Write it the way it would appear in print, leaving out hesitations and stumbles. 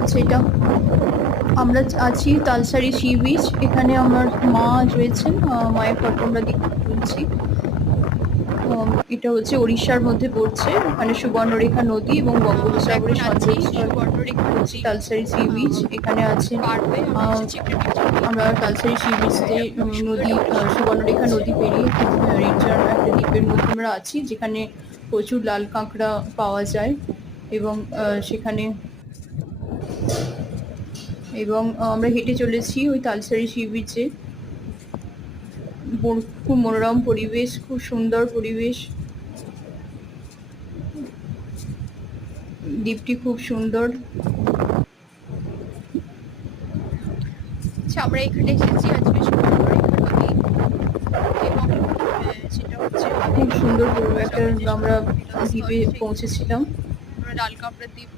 আচ্ছা, এটা আমরা আছি তালসারি সি বিচ। এখানে আমার মা রয়েছেন, মায়ের ফটো আমরা তুলছি। এটা হচ্ছে উড়িষ্যার মধ্যে পড়ছে। ওখানে সুবর্ণরেখা নদী এবং আমরা এখন বঙ্গোপসাগরের আছি সৌন্দর্য সুবর্ণরেখা হচ্ছে নদী তালসারি সি বিচ। এখানে আছে পার হয়ে আমরা এসেছি একটা দ্বীপে। আমরা তালসারি সি বিচতে খুব সুন্দর নদী, একটা সুন্দর সুবর্ণরেখা লাগছে। নদী পেরিয়ে একটি নির্জন একটা দ্বীপের মধ্যে আমরা আছি, যেখানে প্রচুর লাল কাঁকড়া পাওয়া যায় এবং সেখানে আমরা হেঁটে চলেছি ওই তালসারি সি বিচে। খুব মনোরম পরিবেশ, খুব সুন্দর পরিবেশ। দ্বীপটি খুব সুন্দর। আচ্ছা, আমরা এখানে এসেছি আজকে সুবর্ণরেখা নদী এবং সেটা হচ্ছে খুব সুন্দর একটা আমাদের যে আমরা মিলনস্থল দ্বীপে সেই পৌঁছেছিলাম। আমরা লাল কাঁকড়ার দ্বীপ